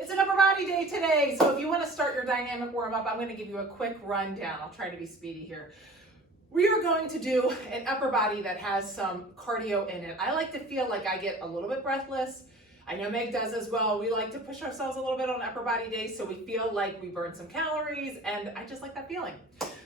It's an upper body day today, so if you want to start your dynamic warm-up, I'm going to give you a quick rundown. I'll try to be speedy here. We are going to do an upper body that has some cardio in it. I like to feel like I get a little bit breathless. I know Meg does as well. We like to push ourselves a little bit on upper body days so we feel like we burn some calories, and I just like that feeling.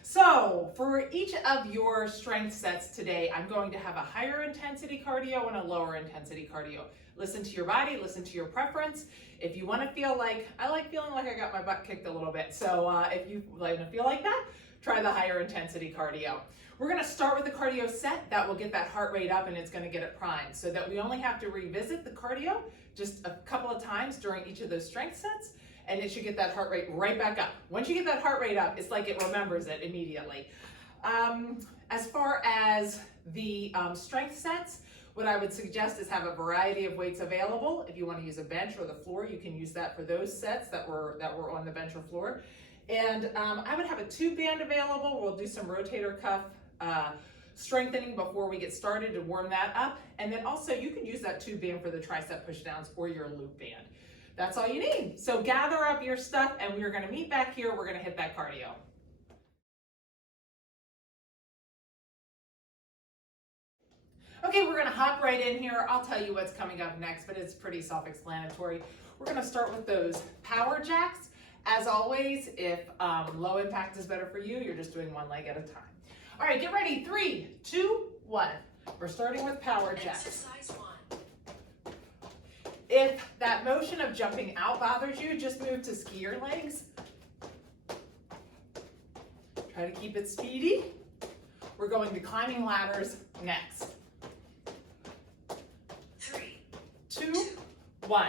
So for each of your strength sets today, I'm going to have a higher intensity cardio and a lower intensity cardio. Listen to your body, listen to your preference. If you want to feel like, I like feeling like I got my butt kicked a little bit. So if you like to feel like that, try the higher intensity cardio. We're going to start with the cardio set that will get that heart rate up and it's going to get it primed so that we only have to revisit the cardio just a couple of times during each of those strength sets, and it should get that heart rate right back up. Once you get that heart rate up, it's like it remembers it immediately. As far as the strength sets, what I would suggest is have a variety of weights available. If you want to use a bench or the floor, you can use that for those sets that were on the bench or floor. And I would have a tube band available. We'll do some rotator cuff strengthening before we get started to warm that up. And then also you can use that tube band for the tricep pushdowns or your loop band. That's all you need. So gather up your stuff and we're going to meet back here. We're going to hit that cardio. Okay, we're going to hop right in here. I'll tell you what's coming up next, but it's pretty self-explanatory. We're going to start with those power jacks. As always, if low impact is better for you, you're just doing one leg at a time. All right, get ready. 3, 2, 1. We're starting with power jacks. Exercise 1. If that motion of jumping out bothers you, just move to skier legs. Try to keep it speedy. We're going to climbing ladders next. 3, 2, 1.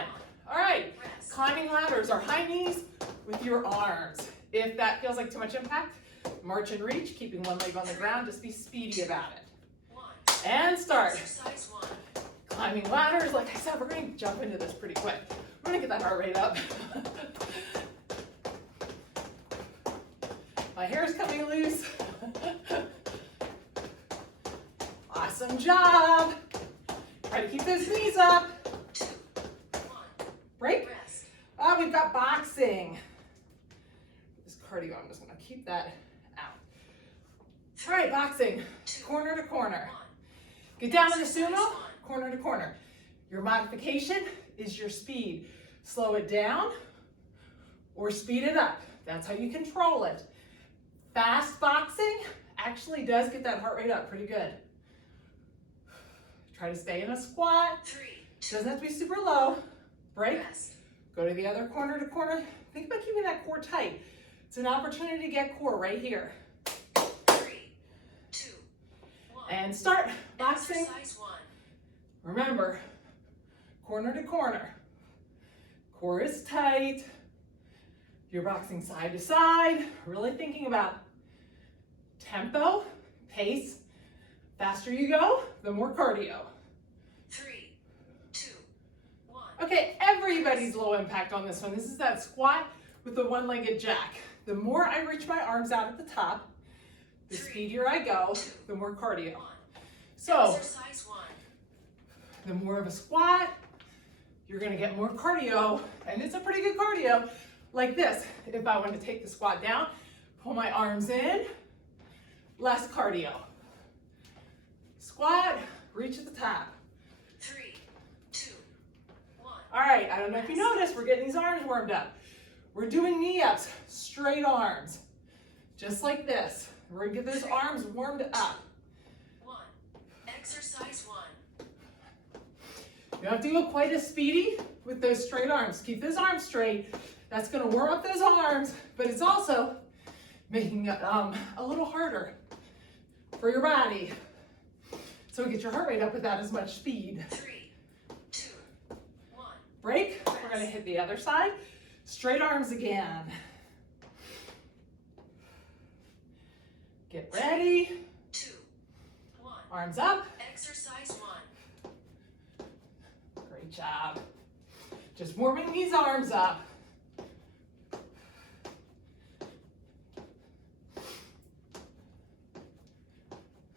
All right, rest. climbing ladders are high knees with your arms. If that feels like too much impact, march and reach, keeping one leg on the ground. Just be speedy about it. 1. And start. Exercise 1. Climbing ladders, like I said, we're going to jump into this pretty quick. We're going to get that heart rate up. My hair's coming loose. Awesome job. Try to keep those knees up. 2, 1. Break. Rest. We've got boxing. This cardio, I'm just going to keep that out. All right, boxing. 2, Corner to corner. 1. Get down to the Exercise sumo, 1. corner to corner. Your modification is your speed. Slow it down or speed it up. That's how you control it. Fast boxing actually does get that heart rate up pretty good. Try to stay in a squat. 3, 2. Doesn't have to be super low. Break. Rest. Go to the other corner to corner. Think about keeping that core tight. It's an opportunity to get core right here. 3, 2, 1. And start boxing. Exercise 1. Remember, corner to corner. Core is tight. You're boxing side to side. Really thinking about tempo, pace. Faster you go, the more cardio. 3, 2, 1. Okay, everybody's low impact on this one. This is that squat with the one-legged jack. The more I reach my arms out at the top, the 3, speedier I go, 2, the more cardio. 1. So, Exercise 1. the more of a squat, you're gonna get more cardio, and it's a pretty good cardio, like this. If I want to take the squat down, pull my arms in, less cardio. Squat, reach at the top. 3, 2, 1. All right, I don't know if you noticed, we're getting these arms warmed up. We're doing knee ups, straight arms, just like this. We're gonna get those arms warmed up. 1. Exercise 1. You don't have to go quite as speedy with those straight arms. Keep those arms straight. That's gonna warm up those arms, but it's also making it a little harder for your body. So get your heart rate up without as much speed. 3, 2, 1. Break. We're gonna hit the other side. Straight arms again. Get ready. 2, 1. Arms up. Exercise 1. Great job. Just warming these arms up.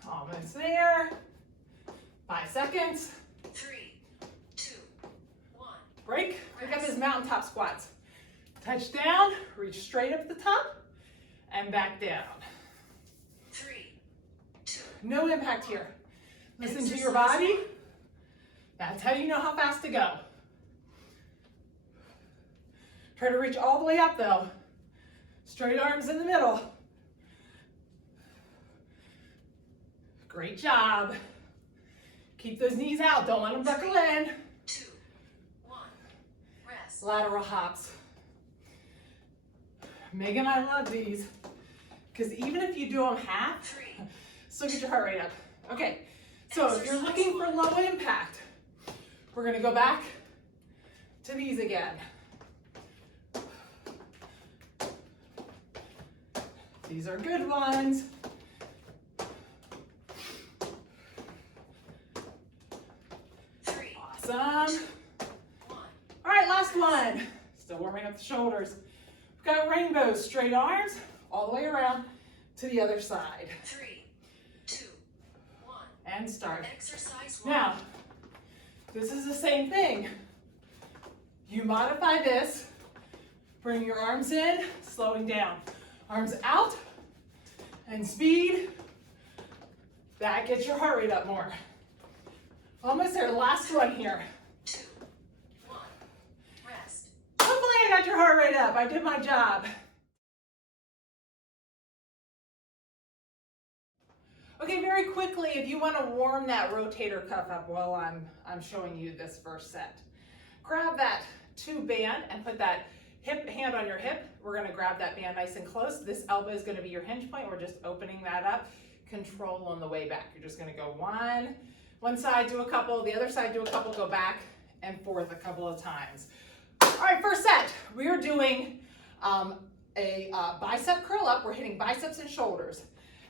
Almost there. 5 seconds. 3, 2, 1. Break. We got those mountaintop squats. Touch down, reach straight up the top, and back down. 3, 2, No impact here. Listen to your body. That's how you know how fast to go. Try to reach all the way up though. Straight arms in the middle. Great job. Keep those knees out. Don't let them buckle in. 2, 1. Rest. Lateral hops. Megan, I love these because even if you do them half, 3, still get your heart rate up. Okay, so if you're looking for low impact, we're gonna go back to these again. These are good ones. Awesome. 1. All right, last one. Still warming up the shoulders. We've got rainbows, straight arms, all the way around to the other side. 3, 2, 1. And start. Exercise 1. Now, this is the same thing. You modify this, bring your arms in, slowing down. Arms out, and speed. That gets your heart rate up more. Almost there, last one here. 2, 1. Rest. Hopefully I got your heart rate up. I did my job. Okay, very quickly, if you want to warm that rotator cuff up while I'm showing you this first set, grab that tube band and put that hand on your hip. We're going to grab that band nice and close. This elbow is going to be your hinge point. We're just opening that up. Control on the way back. You're just going to go one side, do a couple, the other side, do a couple, go back and forth a couple of times. All right, first set. We are doing a bicep curl up. We're hitting biceps and shoulders.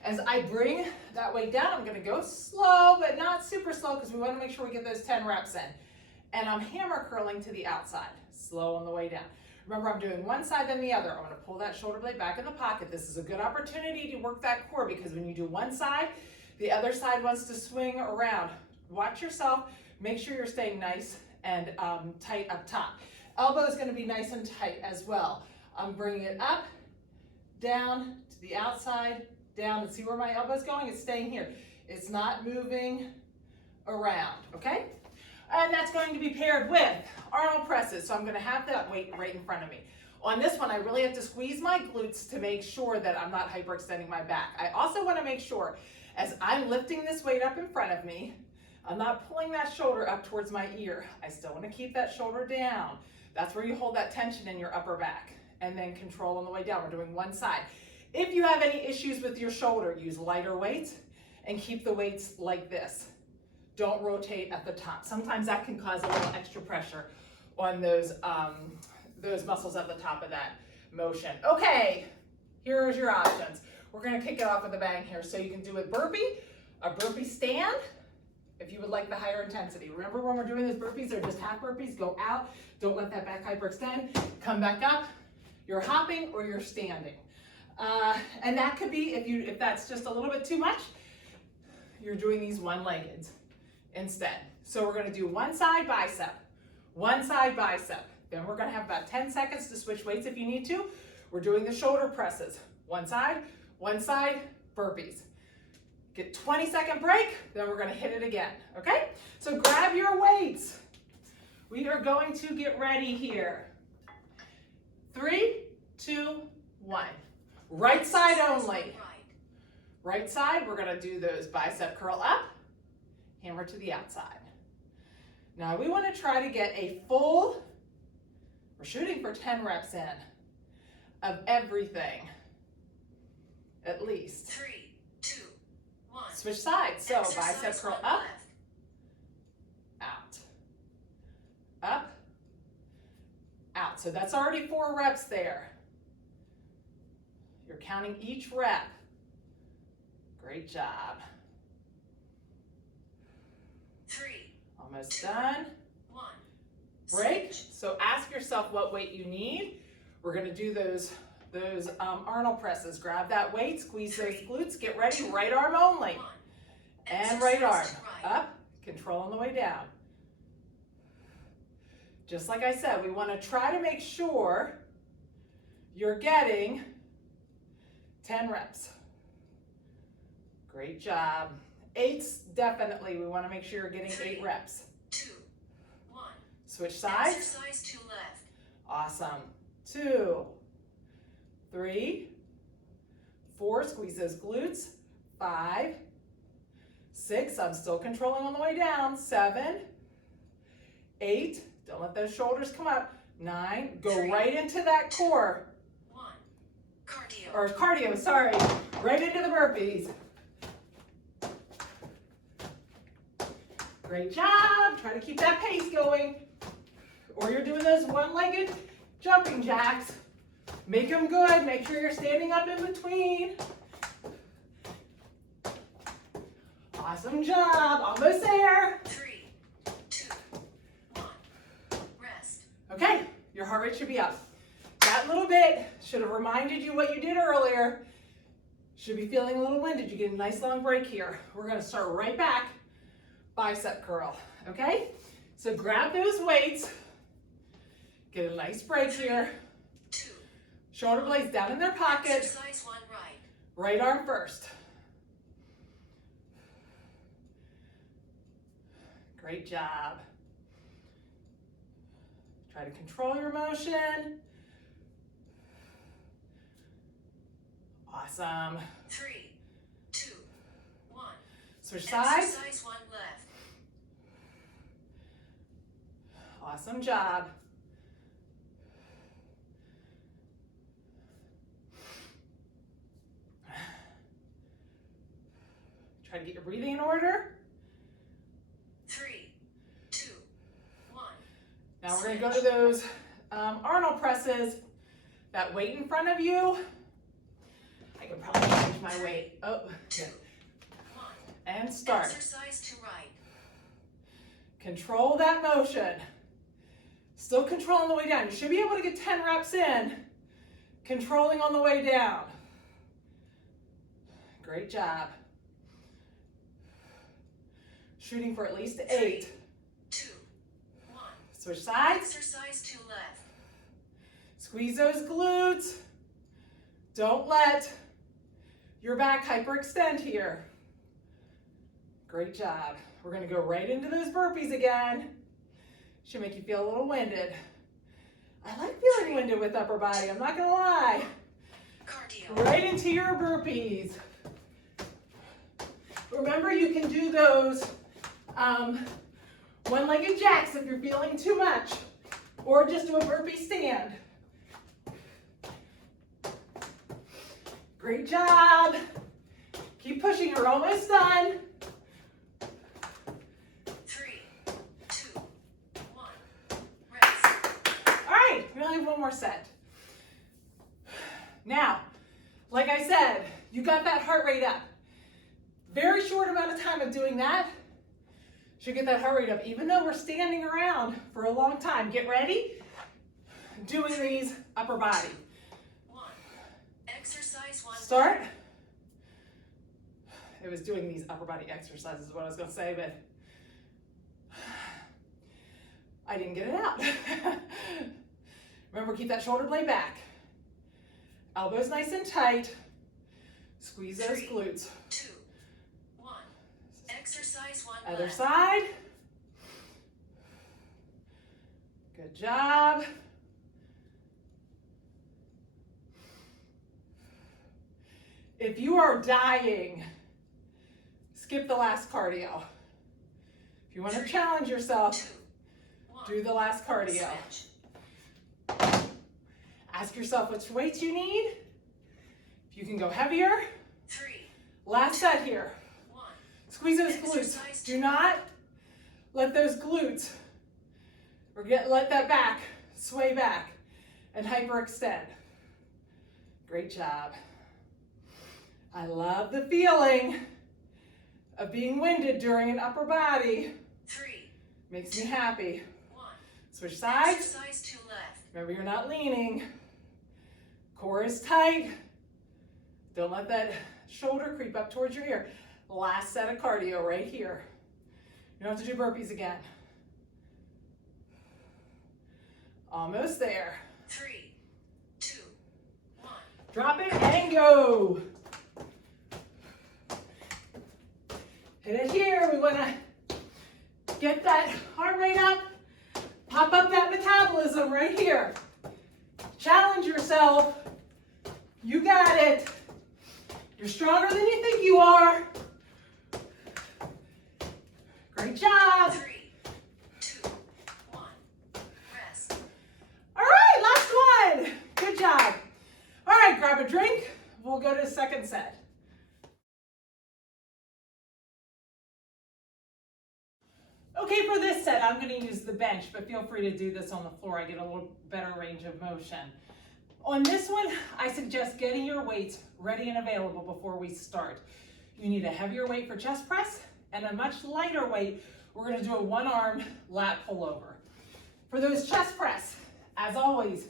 As I bring that weight down, I'm gonna go slow, but not super slow because we wanna make sure we get those 10 reps in. And I'm hammer curling to the outside, slow on the way down. Remember, I'm doing one side then the other. I'm gonna pull that shoulder blade back in the pocket. This is a good opportunity to work that core because when you do one side, the other side wants to swing around. Watch yourself, make sure you're staying nice and tight up top. Elbow is gonna be nice and tight as well. I'm bringing it up, down to the outside, down, and see where my elbow's going? It's staying here. It's not moving around, okay? And that's going to be paired with Arnold presses. So I'm gonna have that weight right in front of me. On this one, I really have to squeeze my glutes to make sure that I'm not hyperextending my back. I also wanna make sure, as I'm lifting this weight up in front of me, I'm not pulling that shoulder up towards my ear. I still wanna keep that shoulder down. That's where you hold that tension in your upper back. And then control on the way down. We're doing one side. If you have any issues with your shoulder, use lighter weights and keep the weights like this. Don't rotate at the top. Sometimes that can cause a little extra pressure on those muscles at the top of that motion. Okay, here's your options. We're gonna kick it off with a bang here. So you can do a burpee stand, if you would like the higher intensity. Remember when we're doing those burpees, they're just half burpees, go out, don't let that back hyperextend, come back up, you're hopping or you're standing. And that could be, if that's just a little bit too much, you're doing these one-legged instead. So we're gonna do one side bicep. Then we're gonna have about 10 seconds to switch weights if you need to. We're doing the shoulder presses. One side, burpees. Get 20-second break, then we're gonna hit it again, okay? So grab your weights. We are going to get ready here. 3, 2, 1. Right side only. Right side, we're gonna do those bicep curl up, hammer to the outside. Now we wanna try to get a full, we're shooting for 10 reps in, of everything, at least. 3, 2, 1. Switch sides, so bicep curl up, out, up, out. So that's already 4 reps there. You're counting each rep. Great job. 3, Almost done. 1. Break. So ask yourself what weight you need. We're gonna do those Arnold presses. Grab that weight, squeeze those glutes, get ready, right arm only. 1. And right arm. Up, control on the way down. Just like I said, we wanna try to make sure you're getting 10 reps. Great job. 8's definitely, we want to make sure you're getting 8 reps. 2, 1. Switch sides. Exercise to left. Awesome. 2, 3, 4, squeeze those glutes. 5, 6, I'm still controlling on the way down. 7, 8, don't let those shoulders come up. 9, go 3, right into that core. 1. Cardio. Or cardio, sorry. Right into the burpees. Great job. Try to keep that pace going. Or you're doing those one-legged jumping jacks. Make them good. Make sure you're standing up in between. Awesome job. Almost there. 3, 2, 1. Rest. Okay, your heart rate should be up. That little bit should have reminded you what you did earlier. Should be feeling a little winded. You get a nice long break here. We're going to start right back. Bicep curl, okay? So grab those weights. Get a nice break here. 2. Shoulder blades down in their pocket. Exercise 1 right. Right arm first. Great job. Try to control your motion. Awesome. 3, 2, 1. Switch sides. Exercise 1 left. Awesome job. Try to get your breathing in order. 3, 2, 1. Now we're going to go to those Arnold presses. That weight in front of you. I can probably change my weight. Oh, 2, good. 1. And start. Exercise to right. Control that motion. Still controlling the way down. You should be able to get 10 reps in. Controlling on the way down. Great job. Shooting for at least 8. 2, 1. Switch sides. Exercise to left. Squeeze those glutes. Don't let your back hyperextend here. Great job. We're going to go right into those burpees again. Should make you feel a little winded. I like feeling winded with upper body, I'm not going to lie. Cardio. Right into your burpees. Remember, you can do those one-legged jacks if you're feeling too much, or just do a burpee stand. Great job. Keep pushing, you're almost done. 3, 2, 1. Rest. All right, we only have one more set. Now, like I said, you got that heart rate up. Very short amount of time of doing that should get that heart rate up, even though we're standing around for a long time. Get ready. Doing these upper body. 1. Exercise 1. Start. It was doing these upper body exercises is what I was going to say, but I didn't get it out. Remember, keep that shoulder blade back. Elbows nice and tight. Squeeze those 3, glutes. 2, 1. Exercise 1 Other left. side. Good job. If you are dying, skip the last cardio. If you want to challenge yourself, 2, 1. do the last cardio. Switch. Ask yourself which weights you need. If you can go heavier. 3, Last set here. 1. Squeeze those glutes. Do not let those glutes or let that back sway back and hyperextend. Great job. I love the feeling of being winded during an upper body. 3, Makes me happy. 1. Switch sides. Exercise to left. Remember, you're not leaning. Core is tight. Don't let that shoulder creep up towards your ear. Last set of cardio right here. You don't have to do burpees again. Almost there. 3, 2, Drop it and go. Hit it here. We want to get that heart rate up. Pop up that metabolism right here. Challenge yourself. You got it. You're stronger than you think you are. Great job. 3, 2, 1. Rest. All right, last one. Good job. All right, grab a drink. We'll go to the second set. Okay, for this set, I'm going to use the bench, but feel free to do this on the floor. I get a little better range of motion. On this one, I suggest getting your weights ready and available before we start. You need a heavier weight for chest press and a much lighter weight. We're going to do a one-arm lat pullover. For those chest press, as always,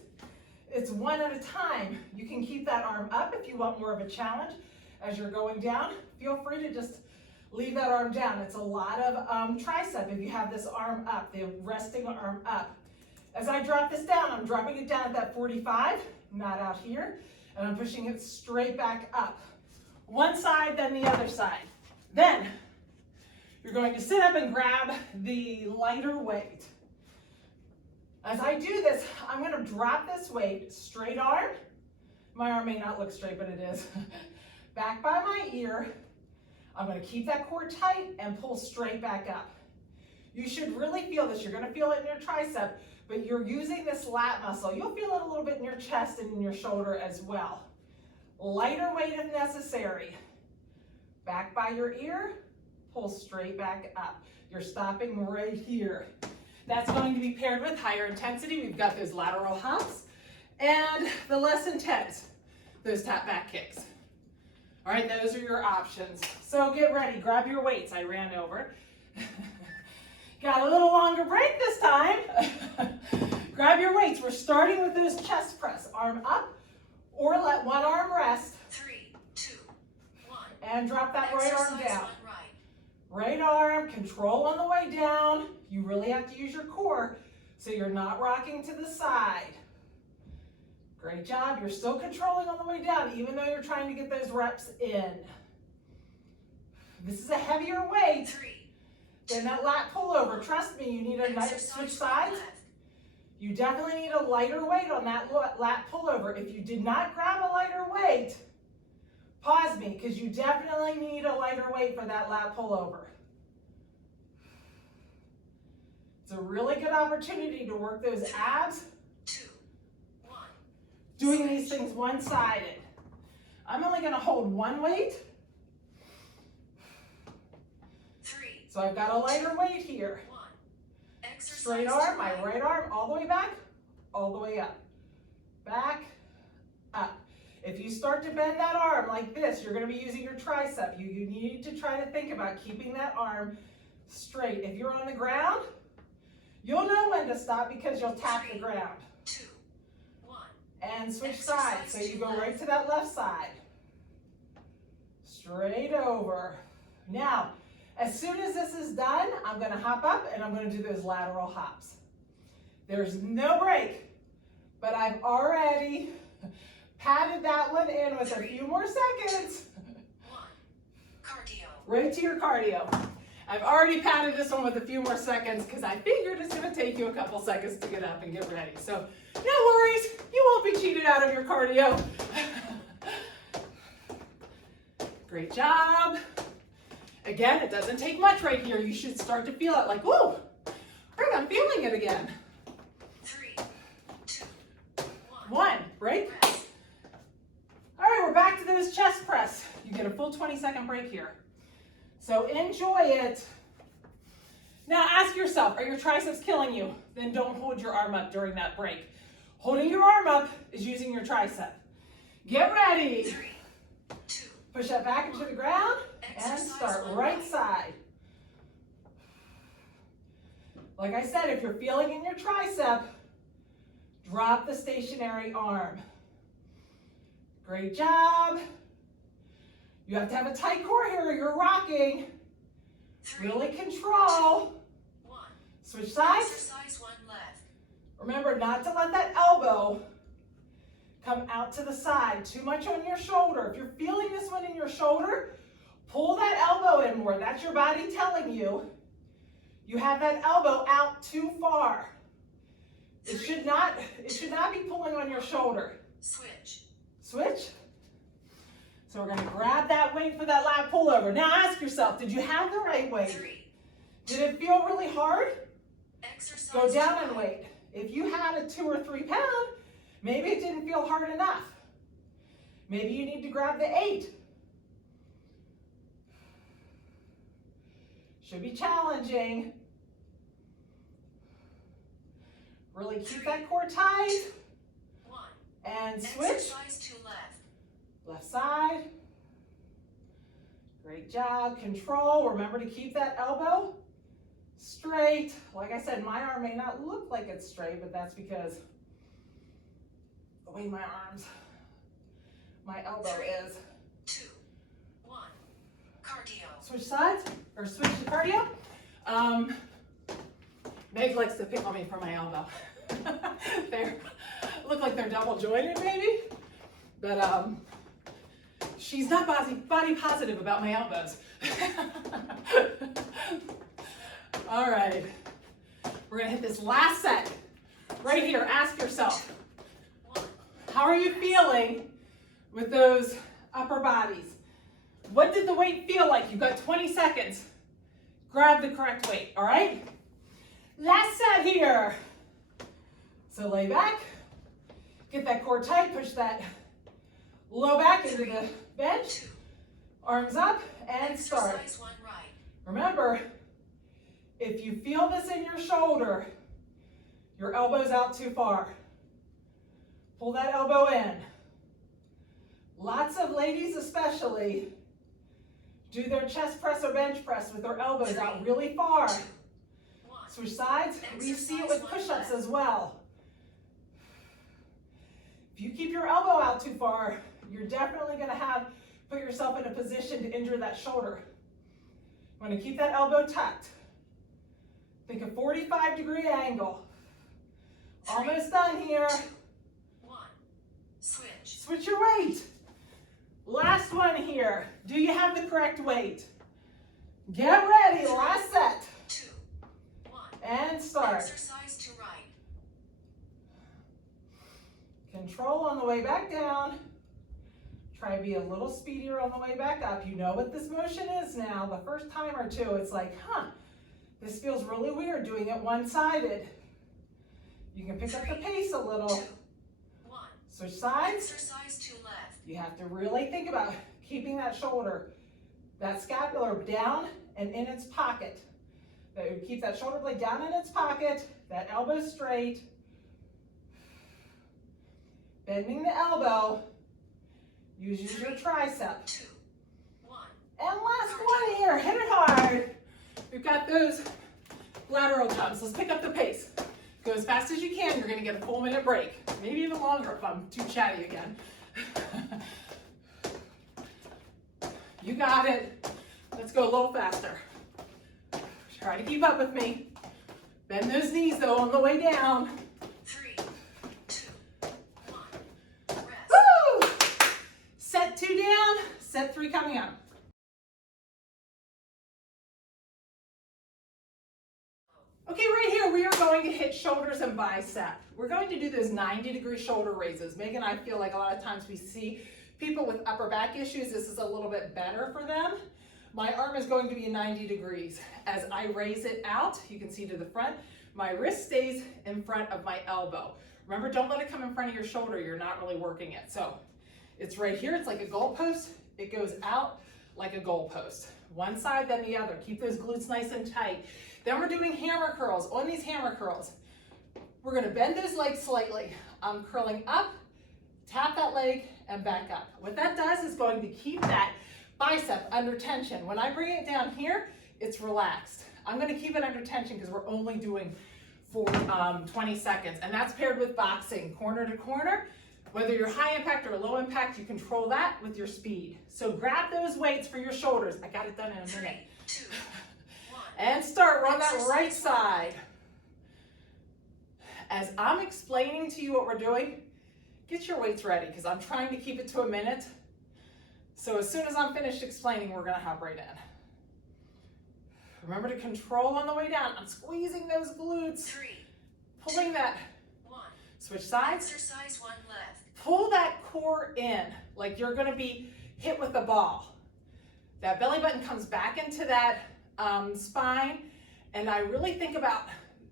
it's one at a time. You can keep that arm up if you want more of a challenge. As you're going down, feel free to just leave that arm down. It's a lot of tricep if you have this arm up, the resting arm up. As I drop this down, I'm dropping it down at that 45, not out here, and I'm pushing it straight back up. One side, then the other side. Then you're going to sit up and grab the lighter weight. As I do this, I'm going to drop this weight, straight arm. My arm may not look straight, but it is. Back by my ear. I'm going to keep that core tight and pull straight back up. You should really feel this. You're going to feel it in your tricep, but you're using this lat muscle. You'll feel it a little bit in your chest and in your shoulder as well. Lighter weight if necessary. Back by your ear, pull straight back up. You're stopping right here. That's going to be paired with higher intensity. We've got those lateral hops and the less intense, those tap back kicks. All right, those are your options. So get ready, grab your weights. I ran over. Got a little longer break this time. Grab your weights. We're starting with those chest press. Arm up or let one arm rest. 3, 2, 1. And drop that right arm Exercise down. on right. Right arm, control on the way down. You really have to use your core so you're not rocking to the side. Great job. You're still controlling on the way down, even though you're trying to get those reps in. This is a heavier weight 3, than that lat pullover. Trust me, you need a nice exercise switch on sides. left. You definitely need a lighter weight on that lat pullover. If you did not grab a lighter weight, pause me, because you definitely need a lighter weight for that lat pullover. It's a really good opportunity to work those abs. 2, 1. Doing these things one-sided. I'm only going to hold one weight. 3, So I've got a lighter weight here. 1. Exercise Straight to arm, my right arm, all the way back, all the way up. Back, up. If you start to bend that arm like this, you're going to be using your tricep. You need to try to think about keeping that arm straight. If you're on the ground, you'll know when to stop because you'll tap the ground. 2, 1. And switch sides. So you go right to that left side. Straight over. Now, as soon as this is done, I'm going to hop up and I'm going to do those lateral hops. There's no break, but I've already padded that one in with a few more seconds. 1. Cardio. Right to your cardio. I've already padded this one with a few more seconds because I figured it's going to take you a couple seconds to get up and get ready. So no worries, you won't be cheated out of your cardio. Great job. Again, it doesn't take much right here. You should start to feel it like, whoa, I'm feeling it again. 3, 2, 1. 1, break. Rest. All right, we're back to those chest press. You get a full 20-second break here. So enjoy it. Now ask yourself, are your triceps killing you? Then don't hold your arm up during that break. Holding your arm up is using your tricep. Get ready. 3, 2. Push that back into the ground and start right side. Like I said, if you're feeling in your tricep, drop the stationary arm. Great job. You have to have a tight core here. You're rocking. 3, Really control. 1. Switch sides. Exercise 1 left. Remember not to let that elbow come out to the side. Too much on your shoulder. If you're feeling this one in your shoulder, pull that elbow in more. That's your body telling you you have that elbow out too far. It should not be pulling on your shoulder. Switch. Switch. So we're going to grab that weight for that lat pullover. Now ask yourself, did you have the right weight? 3. Did it feel really hard? Exercise. Go down in weight. If you had a 2 or 3 pound, maybe it didn't feel hard enough. Maybe you need to grab the 8. Should be challenging. Really keep that core tight. 1. And switch. Exercise to left. Left side. Great job. Control. Remember to keep that elbow straight. Like I said, my arm may not look like it's straight, but that's because the way my elbow 3, is. 2, 1. Cardio. Switch sides, or switch to cardio. Meg likes to pick on me for my elbow. They look like they're double jointed maybe, but she's not body positive about my elbows. All right, we're gonna hit this last set. Right here, ask yourself, 1. how are you feeling with those upper bodies? What did the weight feel like? You've got 20 seconds. Grab the correct weight, all right? Last set here. So lay back, get that core tight, push that low back into the bench, 2. arms up, and start. Exercise 1 right. Remember, if you feel this in your shoulder, your elbow's out too far. Pull that elbow in. Lots of ladies especially do their chest press or bench press with their elbows out really far. 2, 1. Switch sides. We see it with push-ups as well. If you keep your elbow out too far, you're definitely going to put yourself in a position to injure that shoulder. You want to keep that elbow tucked. Think a 45-degree angle. 3, Almost done here. 2, 1. Switch. Switch your weight. Last one here. Do you have the correct weight? Get ready. Last set. 2, 1. And start. Exercise to right. Control on the way back down. Try to be a little speedier on the way back up. You know what this motion is now. The first time or two, it's like, this feels really weird doing it one-sided. You can pick up the pace a little. 2, 1. Switch sides. Exercise to left. You have to really think about keeping that shoulder, that scapula down and in its pocket. That would keep that shoulder blade down in its pocket, that elbow straight. Bending the elbow. Use your tricep. 2, 1. And last one here, hit it hard. We've got those lateral jumps. Let's pick up the pace. Go as fast as you can. You're gonna get a full minute break. Maybe even longer if I'm too chatty again. You got it. Let's go a little faster. Try to keep up with me. Bend those knees though on the way down. 3, 2, 1. Rest. Woo! Set 2 down, set 3 coming up. Okay, right here we are going to hit shoulders and bicep. We're going to do those 90-degree shoulder raises. Meg and I feel like a lot of times we see people with upper back issues, this is a little bit better for them. My arm is going to be 90 degrees. As I raise it out, you can see to the front, my wrist stays in front of my elbow. Remember, don't let it come in front of your shoulder. You're not really working it. So it's right here. It's like a goalpost. It goes out like a goalpost. One side, then the other. Keep those glutes nice and tight. Then we're doing hammer curls. On these hammer curls, we're gonna bend those legs slightly. I'm curling up, tap that leg, and back up. What that does is going to keep that bicep under tension. When I bring it down here, it's relaxed. I'm gonna keep it under tension because we're only doing for 20 seconds. And that's paired with boxing, corner to corner. Whether you're high impact or low impact, you control that with your speed. So grab those weights for your shoulders. I got it done in a minute. 3, 2, 1. And start, we're on that right side. As I'm explaining to you what we're doing, get your weights ready because I'm trying to keep it to a minute. So as soon as I'm finished explaining, we're gonna hop right in. Remember to control on the way down. I'm squeezing those glutes, 3, pulling that. 1. Switch sides. Exercise 1 left. Pull that core in like you're gonna be hit with a ball. That belly button comes back into that spine, and I really think about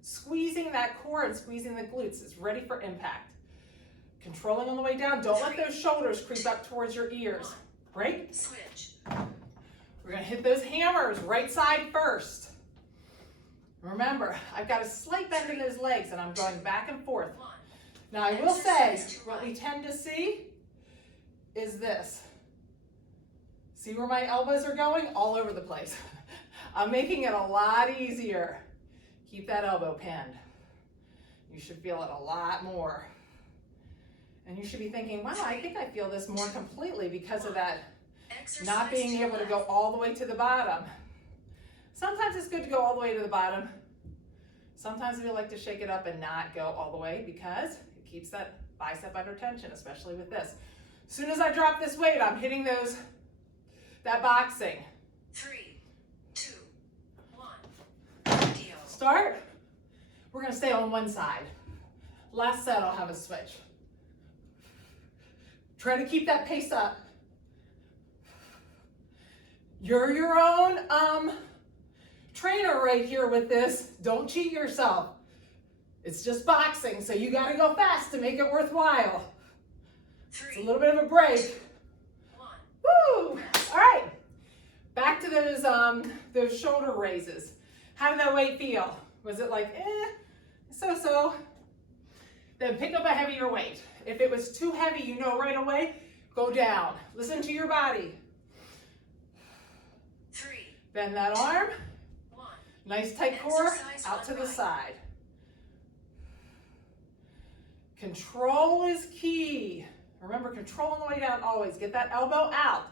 squeezing that core and squeezing the glutes. It's ready for impact. Controlling on the way down. Don't let those shoulders creep up towards your ears. Break. Switch. We're gonna hit those hammers, right side first. Remember, I've got a slight bend in those legs and I'm going back and forth. 1. Now I will say, what we tend to see is this. See where my elbows are going? All over the place. I'm making it a lot easier. Keep that elbow pinned. You should feel it a lot more. And you should be thinking, wow, I think I feel this more completely because of that not being able to go all the way to the bottom. Sometimes it's good to go all the way to the bottom. Sometimes we like to shake it up and not go all the way because it keeps that bicep under tension, especially with this. As soon as I drop this weight, I'm hitting that boxing. 3, 2, 1. Cardio. Start. We're gonna stay on one side. Last set, I'll have a switch. Try to keep that pace up. You're your own trainer right here with this. Don't cheat yourself. It's just boxing, so you gotta go fast to make it worthwhile. 3, It's a little bit of a break. 1. Woo! All right, back to those shoulder raises. How did that weight feel? Was it like, so-so? Then pick up a heavier weight. If it was too heavy, you know right away, go down. Listen to your body. 3, Bend that arm. 1. Nice tight core, Exercise out to one the right. side. Control is key. Remember, control on the way down always. Get that elbow out.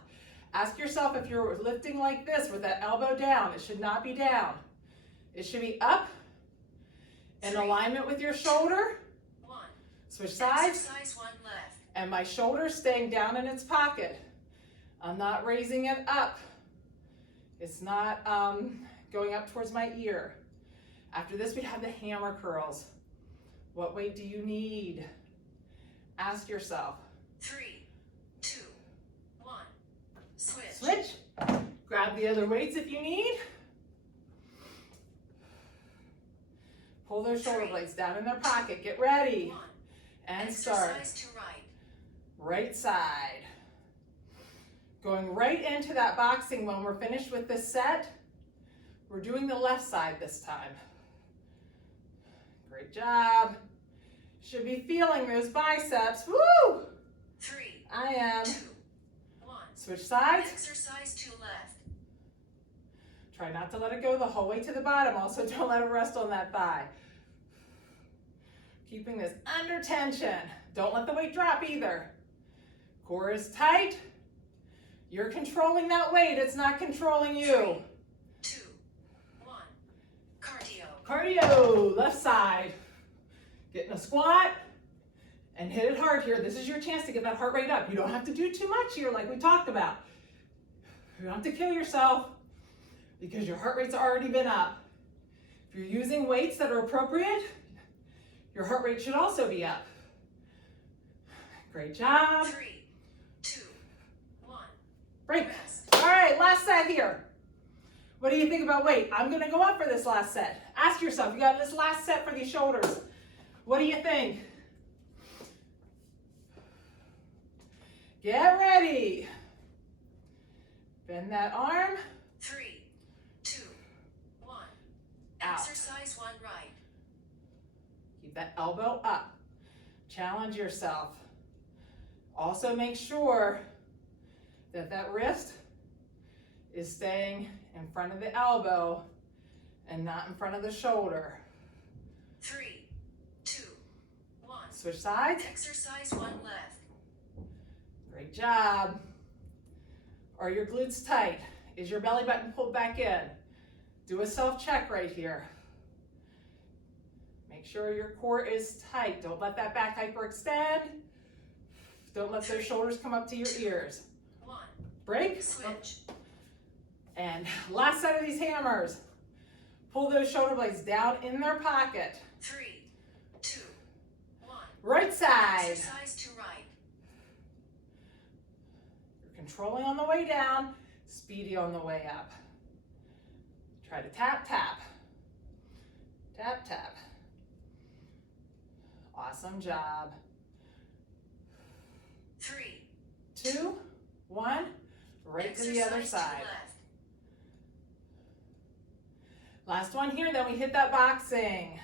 Ask yourself if you're lifting like this with that elbow down. It should not be down. It should be up in 3, alignment with your shoulder. 1. Switch sides. Exercise 1 left. And my shoulder staying down in its pocket. I'm not raising it up. It's not going up towards my ear. After this, we have the hammer curls. What weight do you need? Ask yourself. 3, 2, 1. Switch. Switch. Grab the other weights if you need. Pull those shoulder blades down in their pocket. Get ready. 1. And start. Exercise to right. Right side. Going right into that boxing when we're finished with this set. We're doing the left side this time. Great job. Should be feeling those biceps. Woo! 3, I am. 2, 1. Switch sides. Exercise to left. Try not to let it go the whole way to the bottom. Also, don't let it rest on that thigh. Keeping this under tension. Don't let the weight drop either. Core is tight. You're controlling that weight. It's not controlling you. 2, 1. Cardio. Cardio, left side. Get in a squat and hit it hard here. This is your chance to get that heart rate up. You don't have to do too much here like we talked about. You don't have to kill yourself because your heart rate's already been up. If you're using weights that are appropriate, your heart rate should also be up. Great job. 3, 2, 1. Break. Rest. All right, last set here. What do you think about weight? I'm gonna go up for this last set. Ask yourself, you got this last set for these shoulders. What do you think? Get ready. Bend that arm. 3, 2, 1. Out. Exercise 1 right. Keep that elbow up. Challenge yourself. Also make sure that that wrist is staying in front of the elbow and not in front of the shoulder. 3, 2, 1. Switch sides. Exercise 1 left. Great job. Are your glutes tight? Is your belly button pulled back in? Do a self-check right here. Make sure your core is tight. Don't let that back hyperextend. Don't let those shoulders come up to your ears. 1. Break. Switch. And last set of these hammers. Pull those shoulder blades down in their pocket. 3, 2, 1. Right side. Exercise to right. You're controlling on the way down, speedy on the way up. Try to tap, tap. Tap, tap. Awesome job. 3, 2, 1. Right to the other exercise side. to left. Last one here, then we hit that boxing.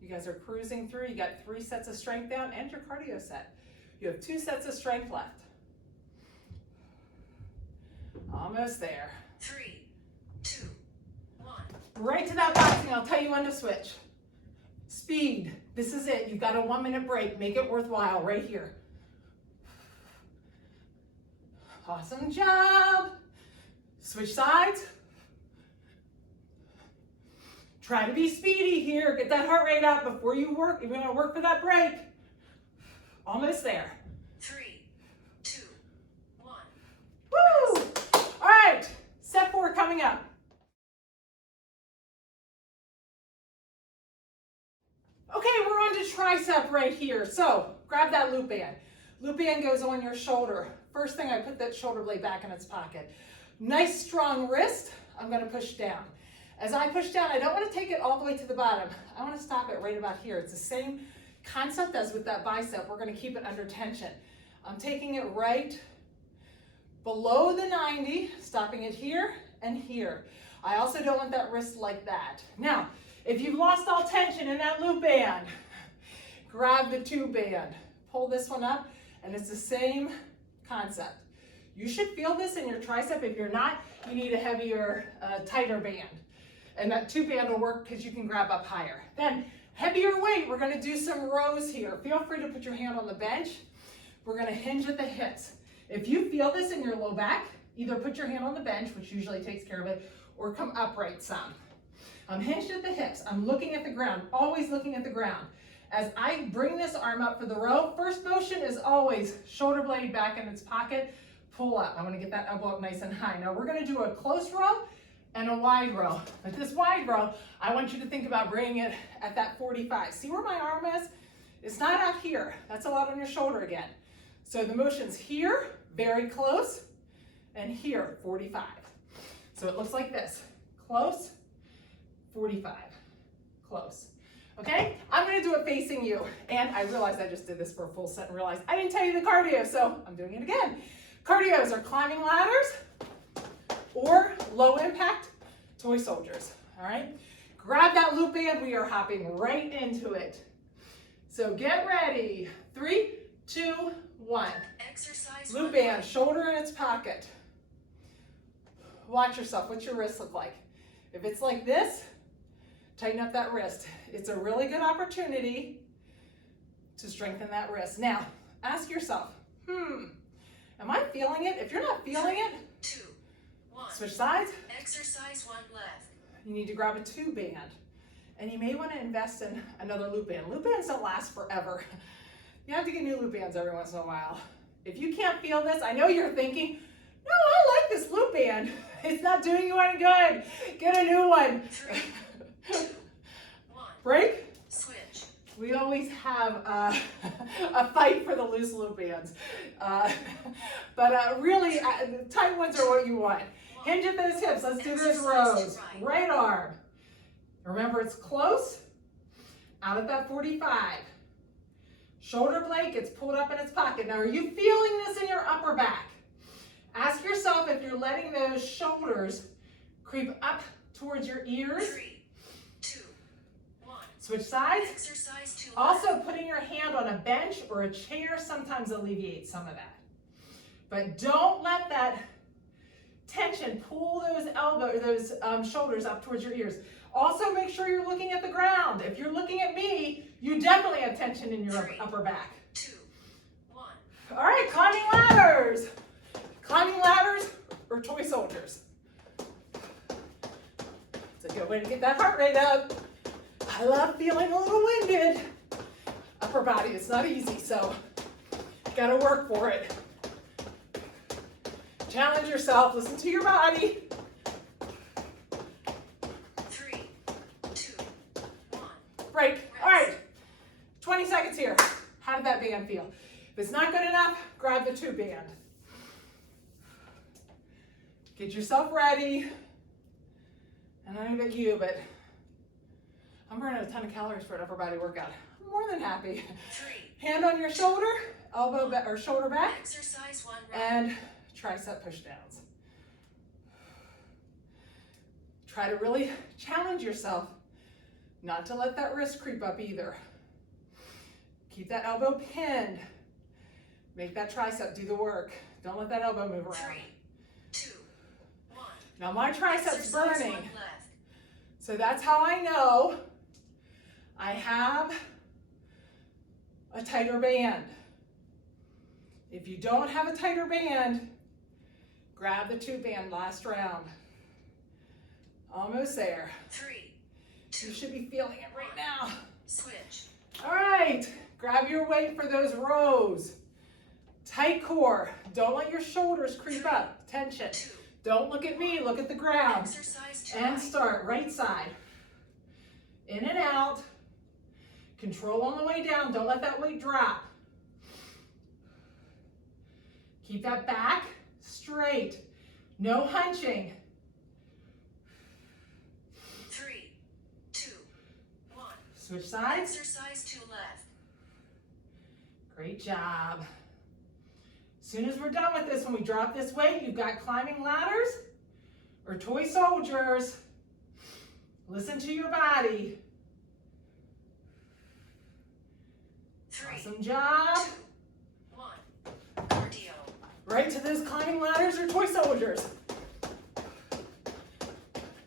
You guys are cruising through. You got 3 sets of strength down and your cardio set. You have 2 sets of strength left. Almost there. 3, 2, 1. Right to that boxing. I'll tell you when to switch. Speed. This is it. You've got a 1-minute break. Make it worthwhile right here. Awesome job. Switch sides. Try to be speedy here. Get that heart rate up before you work. You're gonna work for that break. Almost there. 3, 2, 1. Woo! All right, set 4 coming up. Okay, we're on to tricep right here. So grab that loop band. Loop band goes on your shoulder. First thing, I put that shoulder blade back in its pocket. Nice strong wrist. I'm gonna push down. As I push down, I don't want to take it all the way to the bottom. I want to stop it right about here. It's the same concept as with that bicep. We're going to keep it under tension. I'm taking it right below the 90, stopping it here and here. I also don't want that wrist like that. Now, if you've lost all tension in that loop band, grab the tube band. Pull this one up, and it's the same concept. You should feel this in your tricep. If you're not, you need a heavier, tighter band. And that tube band will work because you can grab up higher. Then, heavier weight, we're gonna do some rows here. Feel free to put your hand on the bench. We're gonna hinge at the hips. If you feel this in your low back, either put your hand on the bench, which usually takes care of it, or come upright some. I'm hinged at the hips. I'm looking at the ground, always looking at the ground. As I bring this arm up for the row, first motion is always shoulder blade back in its pocket, pull up. I wanna get that elbow up nice and high. Now we're gonna do a close row and a wide row. But this wide row, I want you to think about bringing it at that 45. See where my arm is? It's not out here. That's a lot on your shoulder again. So the motion's here, very close, and here, 45. So it looks like this. Close, 45. Close. Okay? I'm gonna do it facing you. And I realized I just did this for a full set and realized I didn't tell you the cardio, so I'm doing it again. Cardios are climbing ladders, or low impact toy soldiers, all right? Grab that loop band, we are hopping right into it. So get ready, 3, 2, 1. Exercise Loop band, shoulder in its pocket. Watch yourself, what's your wrist look like? If it's like this, tighten up that wrist. It's a really good opportunity to strengthen that wrist. Now, ask yourself, am I feeling it? If you're not feeling it, 2, 1. switch sides. Exercise 1 left. You need to grab a tube band. And you may want to invest in another loop band. Loop bands don't last forever. You have to get new loop bands every once in a while. If you can't feel this, I know you're thinking, no, I like this loop band. It's not doing you any good. Get a new one. 3, 2, 1. Break. Switch. We always have a fight for the loose loop bands. But really, the tight ones are what you want. Hinge at those hips. Let's do those rows. Right arm. Remember, it's close. Out at that 45. Shoulder blade gets pulled up in its pocket. Now, are you feeling this in your upper back? Ask yourself if you're letting those shoulders creep up towards your ears. 3, 2, 1. Switch sides. Exercise 2 left. Also, putting your hand on a bench or a chair sometimes alleviates some of that. But don't let that tension pull those shoulders up towards your ears. Also, make sure you're looking at the ground. If you're looking at me, you definitely have tension in your 3, upper back. 2, 1. All right, climbing ladders. Climbing ladders or toy soldiers. It's a good way to get that heart rate up. I love feeling a little winded. Upper body, it's not easy, so Gotta work for it. Challenge yourself, listen to your body. 3, 2, 1. Break. All right, 20 seconds here. How did that band feel? If it's not good enough, grab the 2 band. Get yourself ready. And I don't know about you, but I'm burning a ton of calories for an upper body workout. I'm more than happy. 3. Hand on your shoulder, elbow back or shoulder back, Exercise 1 right. and tricep push downs. Try to really challenge yourself not to let that wrist creep up either. Keep that elbow pinned. Make that tricep do the work. Don't let that elbow move around. 3, 2, 1. Now my tricep's Exercise burning, 1 left. so that's how I know I have a tighter band. If you don't have a tighter band, grab the 2 band last round. Almost there. 3, 2. You should be feeling it right now. Switch. All right, grab your weight for those rows. Tight core. Don't let your shoulders creep up. Tension. 2. Don't look at me, look at the ground. Exercise 2 And right. start right side. In and out. Control on the way down. Don't let that weight drop. Keep that back straight. No hunching. 3, 2, 1. Switch sides. Exercise 2 left. Great job. As soon as we're done with this, when we drop this weight, you've got climbing ladders or toy soldiers. Listen to your body. 3, Awesome job. 2, 1. Cardio. Right to those climbing ladders or toy soldiers.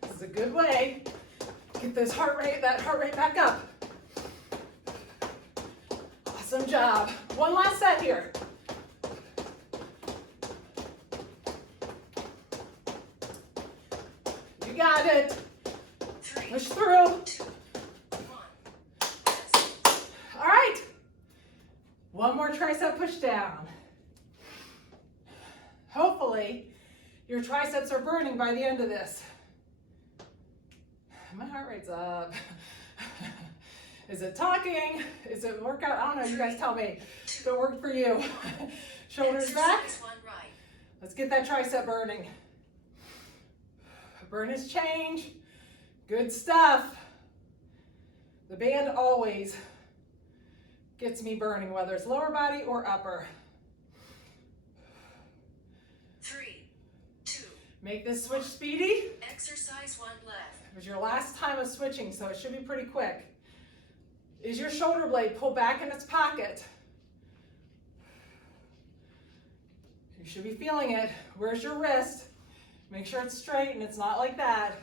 This is a good way to get that heart rate back up. Awesome job. One last set here. You got it. 3, Push through. 2, 1. All right. One more tricep push down. Hopefully, your triceps are burning by the end of this. My heart rate's up. Is it talking? Is it workout? I don't know, you guys tell me if it worked for you. Shoulders back. Exercise 1 right. Let's get that tricep burning. Burn is change. Good stuff. The band always gets me burning, whether it's lower body or upper. 3, 2. Make this switch speedy. Exercise 1 left. It was your last time of switching, so it should be pretty quick. Is your shoulder blade pulled back in its pocket? You should be feeling it. Where's your wrist? Make sure it's straight and it's not like that.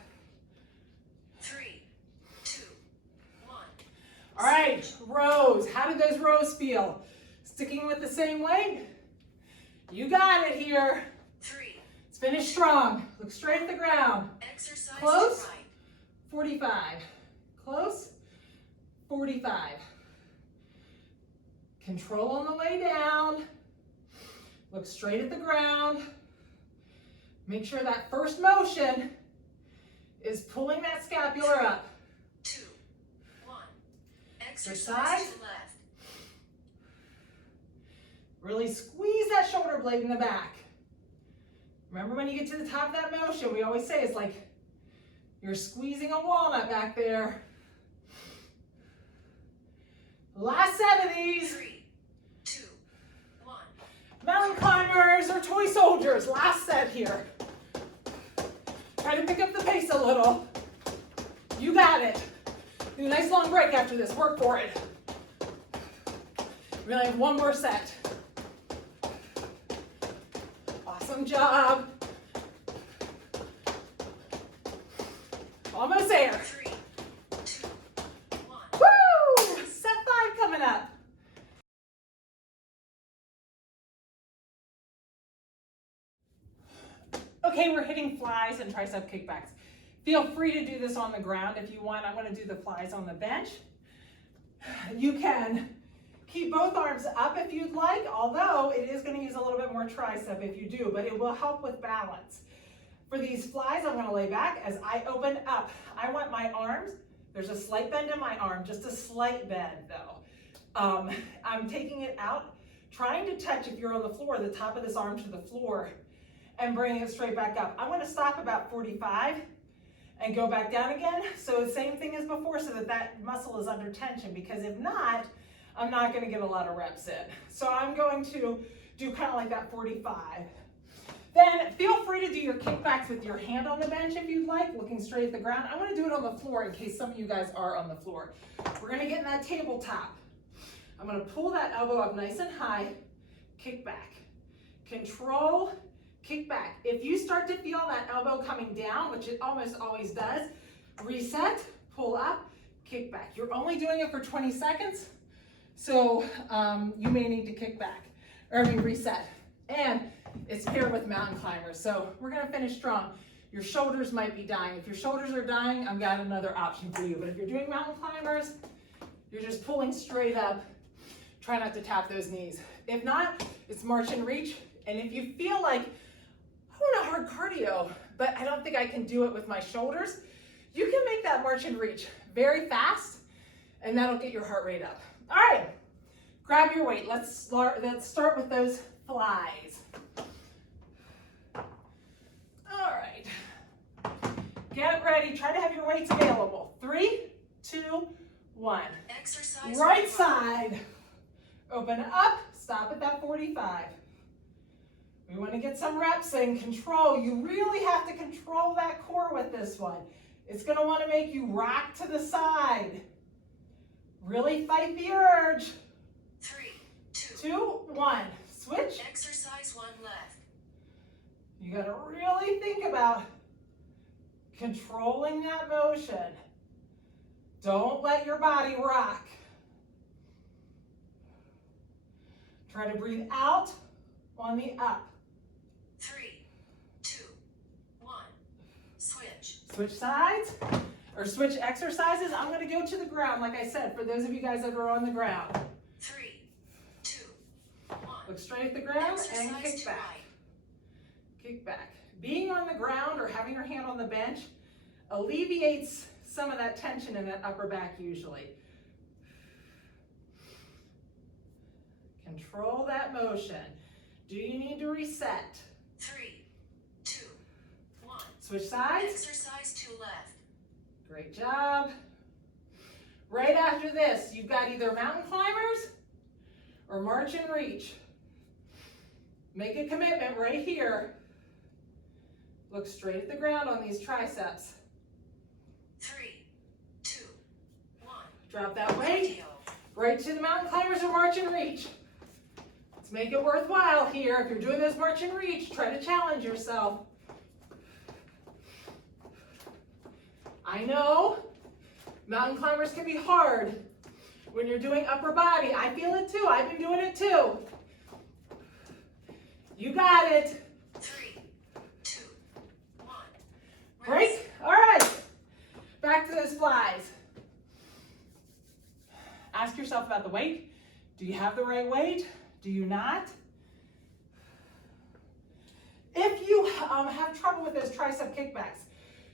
3, 2, 1. All right, rows. How did those rows feel? Sticking with the same weight? You got it here. 3. Let's finish strong. Look straight at the ground. Exercise Close. 2 right. 45. Close. 45. Control on the way down. Look straight at the ground. Make sure that first motion is pulling that scapular up. 2, 1. Exercise. Exercise 2 left. Really squeeze that shoulder blade in the back. Remember when you get to the top of that motion, we always say it's like you're squeezing a walnut back there. Last set of these. 3, 2, 1. Mountain climbers or toy soldiers. Last set here. Try to pick up the pace a little. You got it. Do a nice long break after this. Work for it. We only have one more set. Awesome job. Almost there. 3, 2, 1. Woo! Set 5 coming up. Okay, we're hitting flies and tricep kickbacks. Feel free to do this on the ground if you want. I'm going to do the flies on the bench. You can Keep both arms up if you'd like, although it is going to use a little bit more tricep if you do, but it will help with balance. For these flies, I'm going to lay back as I open up. I want my arms, there's a slight bend in my arm, just a slight bend though. I'm taking it out, trying to touch, if you're on the floor, the top of this arm to the floor and bringing it straight back up. I'm going to stop about 45 and go back down again. So the same thing as before, so that that muscle is under tension, because if not, I'm not going to get a lot of reps in. So I'm going to do kind of like that 45. Then feel free to do your kickbacks with your hand on the bench if you'd like, looking straight at the ground. I'm going to do it on the floor in case some of you guys are on the floor. We're going to get in that tabletop. I'm going to pull that elbow up nice and high, kick back, control, kick back. If you start to feel that elbow coming down, which it almost always does, reset, pull up, kick back. You're only doing it for 20 seconds, so you may need to kick back, or reset. And it's paired with mountain climbers, so we're gonna finish strong. Your shoulders might be dying. If your shoulders are dying, I've got another option for you. But if you're doing mountain climbers, you're just pulling straight up. Try not to tap those knees. If not, it's march and reach. And if you feel like, I want a hard cardio, but I don't think I can do it with my shoulders, you can make that march and reach very fast, and that'll get your heart rate up. All right, grab your weight. Let's start with those flies. All right, get ready. Try to have your weights available. 3, 2, 1. Exercise Right side. Open up, stop at that 45. We want to get some reps in. Control. You really have to control that core with this one. It's going to want to make you rock to the side. Really fight the urge. 3, 2, 1. Switch. Exercise 1 left. You got to really think about controlling that motion. Don't let your body rock. Try to breathe out on the up. 3, 2, 1. Switch. Switch sides or switch exercises. I'm going to go to the ground, like I said, for those of you guys that are on the ground. 3, 2, 1. Look straight at the ground and Exercise kick to back. right. Kick back. Being on the ground or having your hand on the bench alleviates some of that tension in that upper back usually. Control that motion. Do you need to reset? 3, 2, 1. Switch sides. Exercise 2 left. Great job. Right after this, you've got either mountain climbers or march and reach. Make a commitment right here. Look straight at the ground on these triceps. 3, 2, 1. Drop that weight. Cardio. Right to the mountain climbers or march and reach. Let's make it worthwhile here. If you're doing this march and reach, try to challenge yourself. I know mountain climbers can be hard when you're doing upper body. I feel it too. I've been doing it too. You got it. 3, 2, 1. Break. All right. Back to those flies. Ask yourself about the weight. Do you have the right weight? Do you not? If you have trouble with those tricep kickbacks,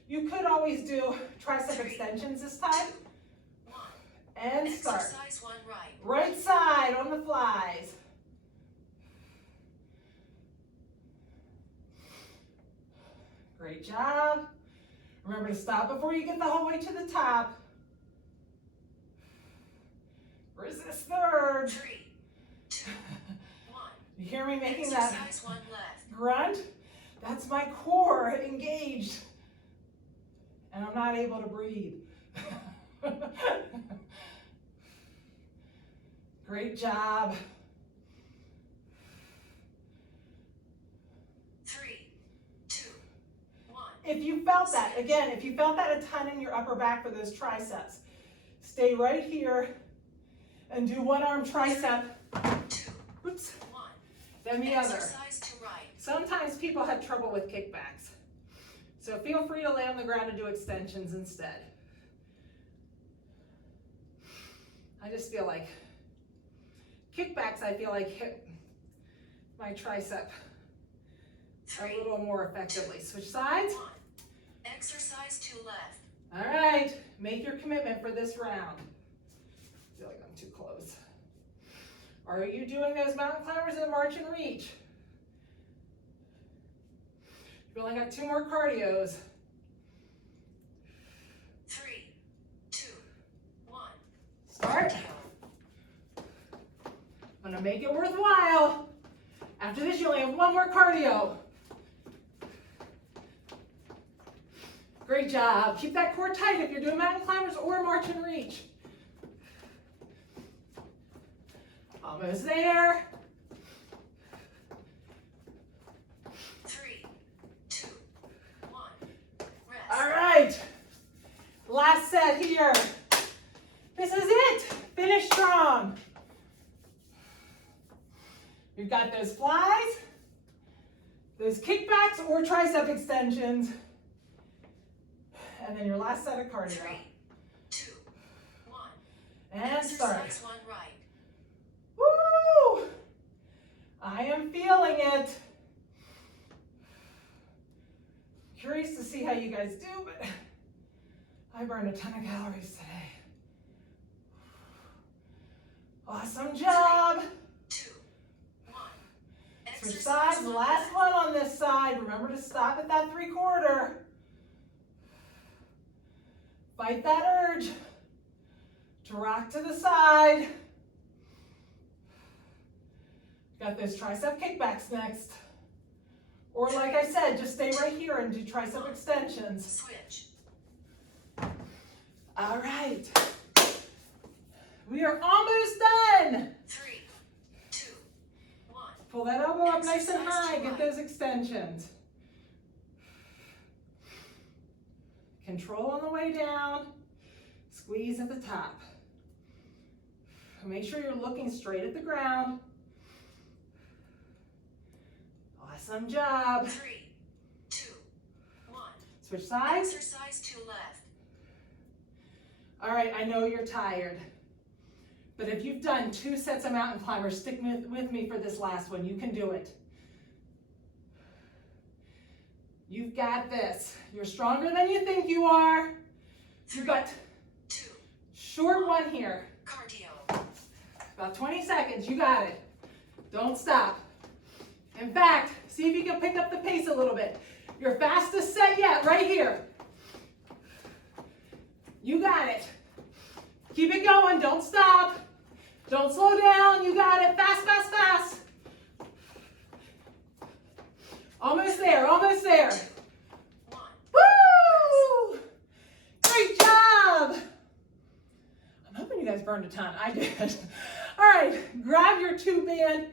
you could always do tricep extensions this time. 1. And start. Exercise 1 right. Right side on the flies. Great job. Remember to stop before you get the whole way to the top. Resist the urge. 3, 2, 1. You hear me making that Exercise 1 left. grunt? That's my core engaged. And I'm not able to breathe. Great job. 3, 2, 1. If you felt that, again, if you felt that a ton in your upper back for those triceps, stay right here and do one arm tricep. 2, Oops. 1. Then the other. Exercise to right. Sometimes people have trouble with kickbacks. So feel free to lay on the ground and do extensions instead. I just feel like kickbacks, I feel like hit my tricep a 3, little more effectively. Switch sides. 1. Exercise 2 left. All right, make your commitment for this round. I feel like I'm too close. Are you doing those mountain climbers in march and reach? You've only got 2 more cardios. 3, 2, 1. Start. I'm gonna make it worthwhile. After this, you only have 1 more cardio. Great job. Keep that core tight if you're doing mountain climbers or march and reach. Almost there. 3, 2, 1. Rest. All right. Last set here. This is it. Finish strong. We've got those flies, those kickbacks or tricep extensions, and then your last set of cardio. 3, 2, 1. And start. Exercise 1 right. Woo! I am feeling it. Curious to see how you guys do, but I burned a ton of calories today. Awesome job. 2, 1. Switch Exercise sides, 1 last left. one on this side. Remember to stop at that 3/4. Fight that urge to rock to the side. Got those tricep kickbacks next. Or like I said, just stay right here and do tricep extensions. Switch. All right. We are almost done. 3, 2, 1. Pull that elbow up nice and Exercise high. to Get right. those extensions. Control on the way down. Squeeze at the top. Make sure you're looking straight at the ground. Awesome job. 3, 2, 1. Switch sides. Exercise 2 left. All right, I know you're tired, but if you've done 2 sets of mountain climbers, stick with me for this last one. You can do it. You've got this. You're stronger than you think you are. You've got 2. short one here. Cardio. About 20 seconds. You got it. Don't stop. In fact, see if you can pick up the pace a little bit. Your fastest set yet, right here. You got it. Keep it going. Don't stop. Don't slow down. You got it. Fast, fast, fast. Almost there. Almost there. 1. Woo! Great job. I'm hoping you guys burned a ton. I did. All right. Grab your tube band.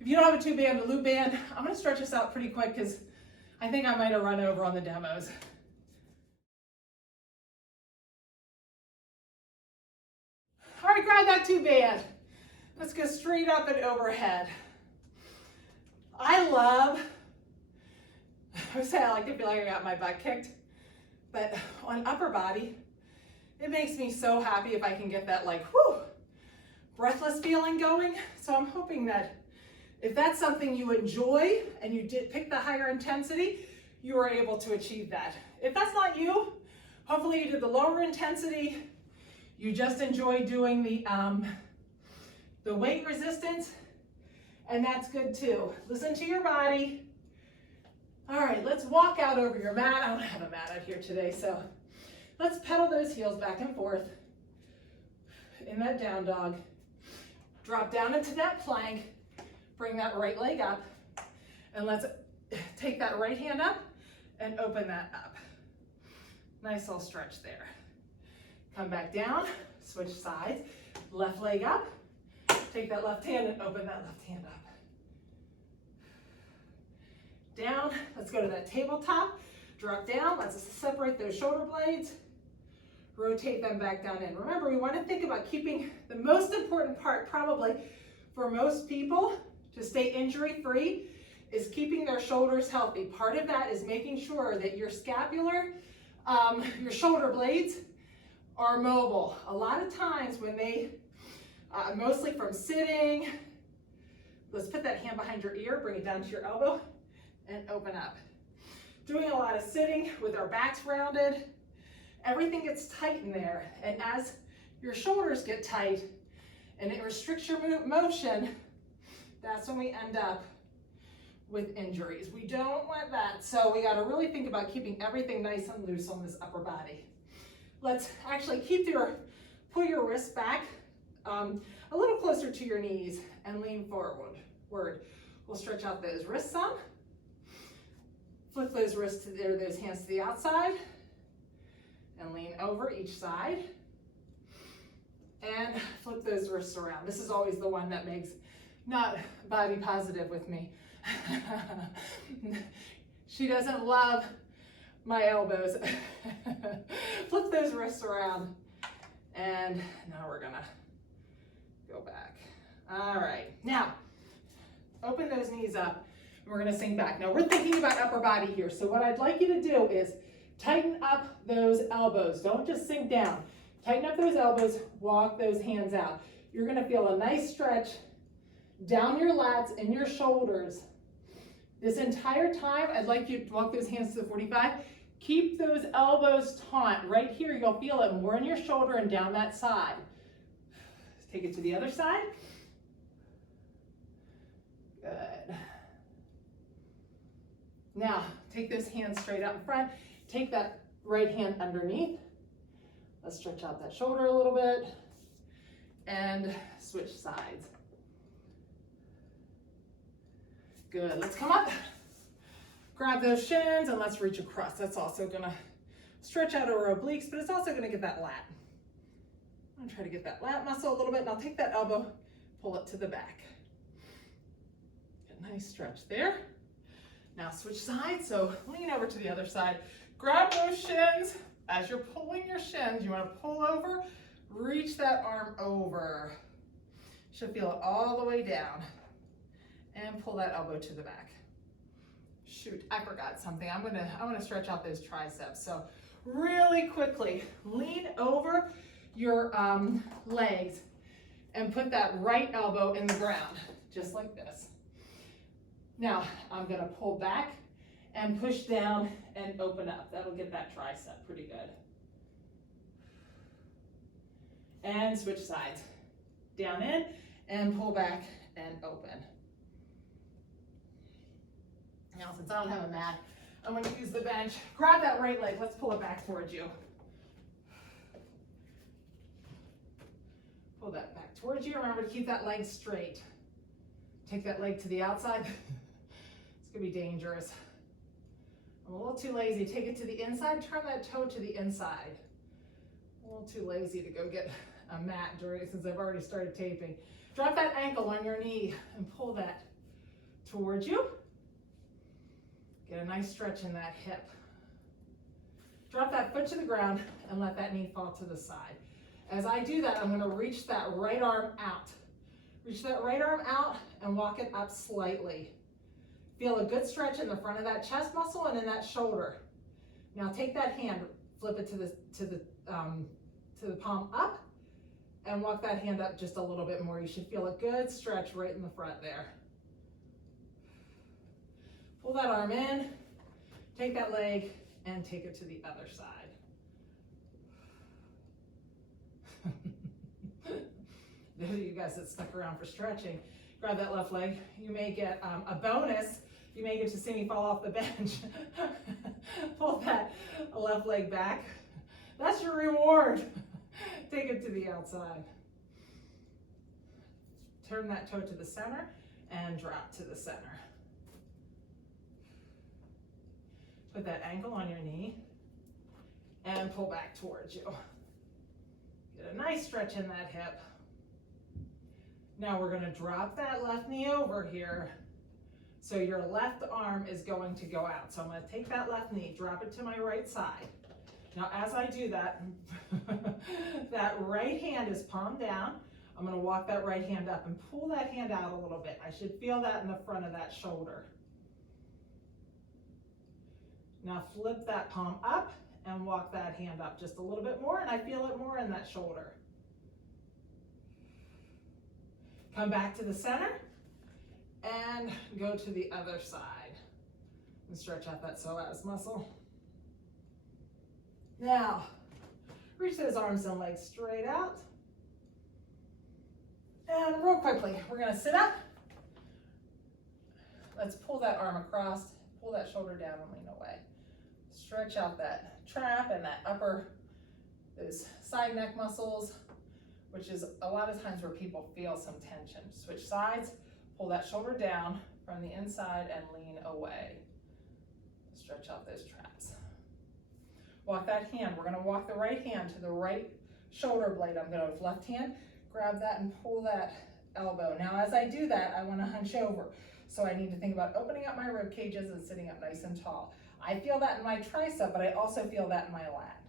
If you don't have a tube band, a loop band, I'm going to stretch this out pretty quick because I think I might have run over on the demos. All right, grab that tube band. Let's go straight up and overhead. I would say I like to feel like I got my butt kicked, but on upper body, it makes me so happy if I can get that like, whew, breathless feeling going. So I'm hoping that if that's something you enjoy and you did pick the higher intensity, you are able to achieve that. If that's not you, hopefully you did the lower intensity. You just enjoy doing the weight resistance, and that's good too. Listen to your body. All right, let's walk out over your mat. I don't have a mat out here today, so let's pedal those heels back and forth in that down dog. Drop down into that plank. Bring that right leg up, and let's take that right hand up and open that up. Nice little stretch there. Come back down, switch sides, left leg up, take that left hand and open that left hand up. Down, let's go to that tabletop, drop down, let's separate those shoulder blades, rotate them back down in. Remember, we want to think about keeping the most important part probably for most people to stay injury-free is keeping their shoulders healthy. Part of that is making sure that your scapular, your shoulder blades are mobile. A lot of times when they mostly from sitting. Let's put that hand behind your ear, bring it down to your elbow, and open up. Doing a lot of sitting with our backs rounded. Everything gets tight in there, and as your shoulders get tight and it restricts your motion, that's when we end up with injuries. We don't want that, so we got to really think about keeping everything nice and loose on this upper body. Let's actually pull your wrists back a little closer to your knees and lean forward. We'll stretch out those wrists some. Flip those wrists those hands to the outside and lean over each side. And flip those wrists around. This is always the one that makes not body positive with me. She doesn't love my elbows. Flip those wrists around. And now we're gonna go back. All right, now open those knees up and we're gonna sink back. Now we're thinking about upper body here. So what I'd like you to do is tighten up those elbows. Don't just sink down. Tighten up those elbows, walk those hands out. You're gonna feel a nice stretch down your lats and your shoulders. This entire time, I'd like you to walk those hands to the 45. Keep those elbows taut. Right here, you'll feel it more in your shoulder and down that side. Take it to the other side. Good. Now, take those hands straight out in front. Take that right hand underneath. Let's stretch out that shoulder a little bit and switch sides. Good, let's come up. Grab those shins and let's reach across. That's also gonna stretch out our obliques, but it's also gonna get that lat. I'm gonna try to get that lat muscle a little bit, and I'll take that elbow, pull it to the back. Get a nice stretch there. Now switch sides, so lean over to the other side. Grab those shins. As you're pulling your shins, you wanna pull over, reach that arm over. Should feel it all the way down. And pull that elbow to the back. Shoot, I forgot something. I'm gonna stretch out those triceps. So really quickly, lean over your legs and put that right elbow in the ground, just like this. Now, I'm gonna pull back and push down and open up. That'll get that tricep pretty good. And switch sides. Down in and pull back and open. Now, since I don't have a mat, I'm going to use the bench. Grab that right leg. Let's pull it back towards you. Pull that back towards you. Remember to keep that leg straight. Take that leg to the outside. It's going to be dangerous. I'm a little too lazy. Take it to the inside. Turn that toe to the inside. A little too lazy to go get a mat since I've already started taping. Drop that ankle on your knee and pull that towards you. Get a nice stretch in that hip. Drop that foot to the ground and let that knee fall to the side. As I do that, I'm going to reach that right arm out. Reach that right arm out and walk it up slightly. Feel a good stretch in the front of that chest muscle and in that shoulder. Now take that hand, flip it to the palm up, and walk that hand up just a little bit more. You should feel a good stretch right in the front there. Pull that arm in, take that leg, and take it to the other side. Those of you guys that stuck around for stretching, grab that left leg. You may get a bonus. You may get to see me fall off the bench. Pull that left leg back. That's your reward. Take it to the outside. Turn that toe to the center and drop to the center. Put that ankle on your knee and pull back towards you. Get a nice stretch in that hip. Now we're going to drop that left knee over here. So your left arm is going to go out. So I'm going to take that left knee, drop it to my right side. Now as I do that, that right hand is palm down. I'm going to walk that right hand up and pull that hand out a little bit. I should feel that in the front of that shoulder. Now flip that palm up and walk that hand up just a little bit more, and I feel it more in that shoulder. Come back to the center and go to the other side. And stretch out that psoas muscle. Now, reach those arms and legs straight out. And real quickly, we're gonna sit up. Let's pull that arm across, pull that shoulder down and lean away. Stretch out that trap and that upper, those side neck muscles, which is a lot of times where people feel some tension. Switch sides, pull that shoulder down from the inside and lean away. Stretch out those traps. Walk that hand. We're gonna walk the right hand to the right shoulder blade. I'm gonna, with left hand, grab that and pull that elbow. Now, as I do that, I wanna hunch over. So I need to think about opening up my rib cages and sitting up nice and tall. I feel that in my tricep, but I also feel that in my lat.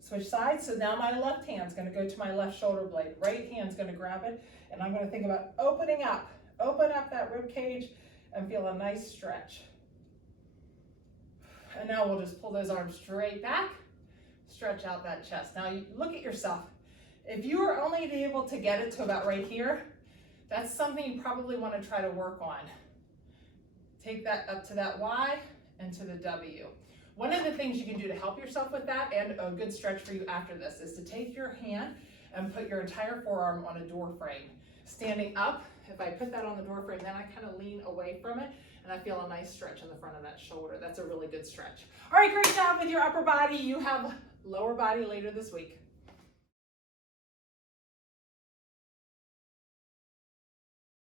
Switch sides, so now my left hand's gonna go to my left shoulder blade. Right hand's gonna grab it, and I'm gonna think about opening up. Open up that rib cage and feel a nice stretch. And now we'll just pull those arms straight back, stretch out that chest. Now you look at yourself. If you are only able to get it to about right here, that's something you probably want to try to work on. Take that up to that Y and to the W. One of the things you can do to help yourself with that, and a good stretch for you after this, is to take your hand and put your entire forearm on a door frame. Standing up, if I put that on the door frame, then I kind of lean away from it, and I feel a nice stretch in the front of that shoulder. That's a really good stretch. All right, great job with your upper body. You have lower body later this week.